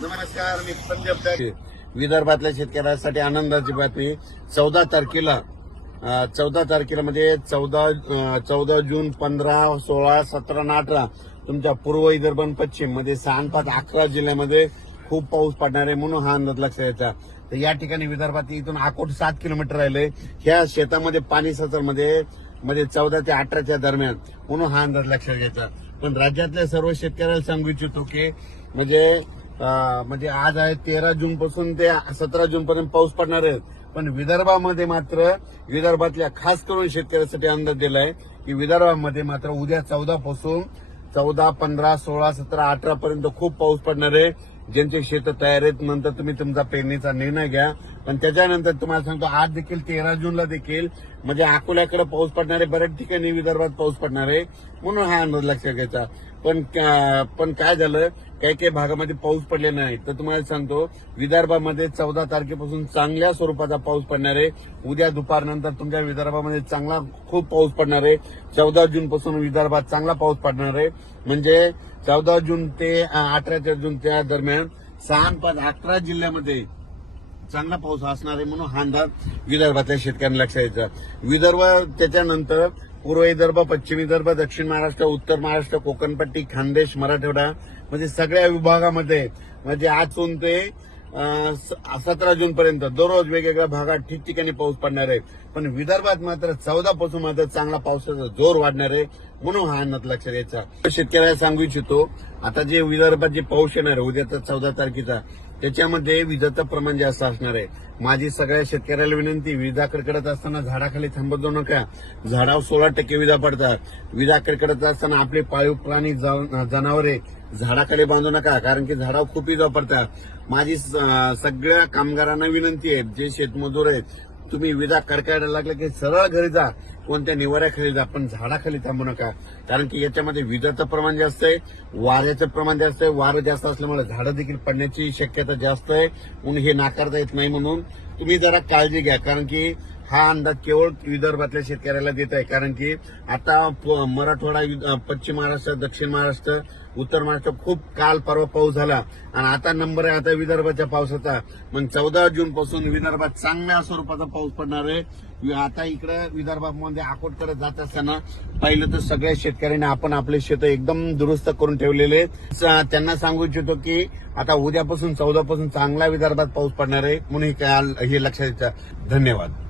नमस्कार मी पंजाब विदर्भातल्या शेतकऱ्यांसाठी आनंदाची बातमी. चौदा तारखेला चौदा तारखेला म्हणजे चौदा चौदा जून पंधरा सोळा सतरा आणि अठरा तुमच्या पूर्व विदर्भ आणि पश्चिममध्ये सहा पाच अकरा जिल्ह्यामध्ये खूप पाऊस पडणार आहे म्हणून हा अंदाज लक्षात यायचा तर या ठिकाणी विदर्भात इथून अकोट सात किलोमीटर राहिले. ह्या शेतामध्ये पाणी सचलमध्ये म्हणजे चौदा ते अठराच्या दरम्यान म्हणून हा अंदाज लक्षात घ्यायचा पण राज्यातल्या सर्व शेतकऱ्याला सांगू इच्छितो की म्हणजे म्हणजे आज आहे तेरा जून पासून ते सतरा जून पर्यंत पाऊस पडणार आहे. पण विदर्भामध्ये मात्र विदर्भातल्या खास करून शेतकऱ्यासाठी अंदाज दिलाय की विदर्भामध्ये मात्र उद्या चौदा पासून चौदा पंधरा सोळा सतरा अठरा पर्यंत खूप पाऊस पडणार आहे. ज्यांचे शेत तयार आहेत नंतर तुम्ही तुमचा पेरणीचा निर्णय घ्या. पण त्याच्यानंतर तुम्हाला सांगतो आज देखील तेरा जूनला देखील म्हणजे अकोल्याकडे पाऊस पडणार आहे बऱ्याच ठिकाणी विदर्भात पाऊस पडणार आहे म्हणून हा अंदाज लक्षात घ्यायचा. पण पण काय झालं काही काही भागामध्ये पाऊस पडले नाही. तर तुम्हाला सांगतो विदर्भामध्ये चौदा तारखेपासून चांगल्या स्वरूपाचा पाऊस पडणार आहे. उद्या दुपारनंतर तुमच्या विदर्भामध्ये चांगला खूप पाऊस पडणार आहे. चौदा जून पासून विदर्भात चांगला पाऊस पडणार आहे. म्हणजे चौदा जून ते अठरा जून त्या दरम्यान सहा पाच अकरा जिल्ह्यामध्ये चांगला पाऊस असणार आहे म्हणून हा अंदाज विदर्भातल्या शेतकऱ्यांना लक्षात यायचा विदर्भ त्याच्यानंतर पूर्व विदर्भ पश्चिम विदर्भ दक्षिण महाराष्ट्र उत्तर महाराष्ट्र कोकणपट्टी खानदेश मराठवाडा म्हणजे सगळ्या विभागामध्ये म्हणजे आजून ते सतरा जून पर्यंत दररोज वेगवेगळ्या भागात ठिकठिकाणी पाऊस पडणार आहे. पण विदर्भात मात्र चौदा पासून मात्र चांगला पावसाचा जोर वाढणार आहे म्हणून हा अंदाज लक्षात यायचा. शेतकऱ्याला सांगू इच्छितो आता जे विदर्भात जे पाऊस येणार आहे उद्याचा चौदा तारखेचा त्याच्यामध्ये विजाचं प्रमाण जास्त असणार आहे. माझी सगळ्या शेतकऱ्याला विनंती विजा कडकडत असताना झाडाखाली थांबत जाऊ नका. झाडावर सोळा टक्के विजा पडतात. विजा कडकडत असताना आपले पाळीव प्राणी जनावरे झाडाखाली बांधू नका कारण की झाडावर खूप विजा पडतात. माझी स- सगळ्या कामगारांना विनंती आहे जे शेतमजूर आहेत तुम्ही विजा कडकायला लागले की सरळ घरी जा. कोणत्या निवाऱ्याखाली जा पण झाडाखाली थांबू नका. कारण की याच्यामध्ये विजाचं प्रमाण जास्त आहे वाऱ्याचं प्रमाण जास्त आहे. वारं जास्त असल्यामुळे झाडं देखील पडण्याची शक्यता जास्त आहे. म्हणून हे नाकारता येत नाही म्हणून. तुम्ही जरा काळजी घ्या कारण की हा अंदाज केवळ विदर्भातल्या शेतकऱ्याला देत आहे. कारण की आता प- मराठवाडा पश्चिम महाराष्ट्र दक्षिण महाराष्ट्र उत्तर महाराष्ट्र खूप काल परवा पाऊस झाला. आणि आता नंबर आहे आता विदर्भाच्या पावसाचा. मग चौदा जून पासून विदर्भात चांगल्या स्वरूपाचा पाऊस पडणार आहे. आता इकडे विदर्भामध्ये अकोटकडे जात असताना पहिलं तर सगळ्या शेतकऱ्यांनी आपण आपले शेत एकदम दुरुस्त करून ठेवलेले स- त्यांना सांगू इच्छितो की आता उद्यापासून चौदा पासून चांगला विदर्भात पाऊस पडणार आहे. म्हणून हे हे लक्षात येतं. धन्यवाद.